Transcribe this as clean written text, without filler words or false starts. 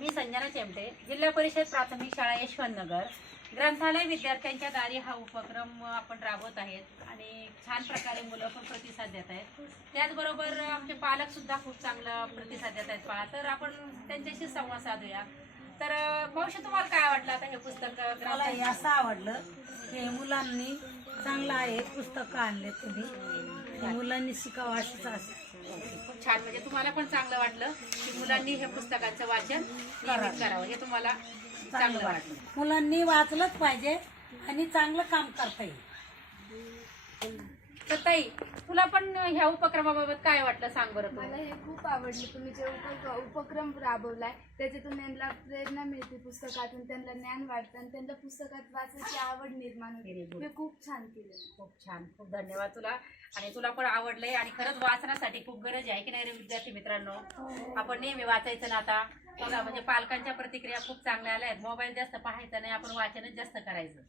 मी संजना चेमटे, जिल्हा परिषद प्राथमिक शाळा यशवंतनगर, ग्रंथालय विद्यार्थ्यांच्या दारी हा उपक्रम आपण राबवत आहेत आणि छान प्रकारे मुलं पण प्रतिसाद देत आहेत. त्याचबरोबर आमचे पालक सुद्धा खूप चांगला प्रतिसाद देत आहेत बाळा. तर आपण त्यांच्याशी संवाद साधूया. तर मावशी, तुम्हाला काय वाटलं आता हे पुस्तक? मला हे असं आवडलं की मुलांनी चांगलं आहे, पुस्तकं आणले तुम्ही, मुलांनी शिकावं अशीच असं. खूप छान, म्हणजे तुम्हाला पण चांगलं वाटलं की मुलांनी हे पुस्तकाचं वाचन नियमित करावं, हे तुम्हाला चांगलं वाटलं. मुलांनी वाचलंच पाहिजे आणि चांगलं काम करता येईल. तर ताई, तुला पण ह्या उपक्रमाबाबत काय वाटलं, सांग बरं तू. मला हे खूप आवडलं. तुम्ही जे उपक्रम राबवलाय त्याच्यातून त्यांना प्रेरणा मिळते, पुस्तकातून त्यांना ज्ञान वाटतं आणि त्यांना पुस्तकात वाचायची आवड निर्माण होते. हे खूप छान केलं. खूप छान, खूप धन्यवाद तुला. आणि तुला पण आवडलंय आणि खरंच वाचनासाठी खूप गरज आहे की नाही रे विद्यार्थी मित्रांनो? आपण नेहमी वाचायचं ना. आता बघा, म्हणजे पालकांच्या प्रतिक्रिया खूप चांगल्या आल्या आहेत. मोबाईल जास्त पाहायचा नाही, आपण वाचनच जास्त करायचं.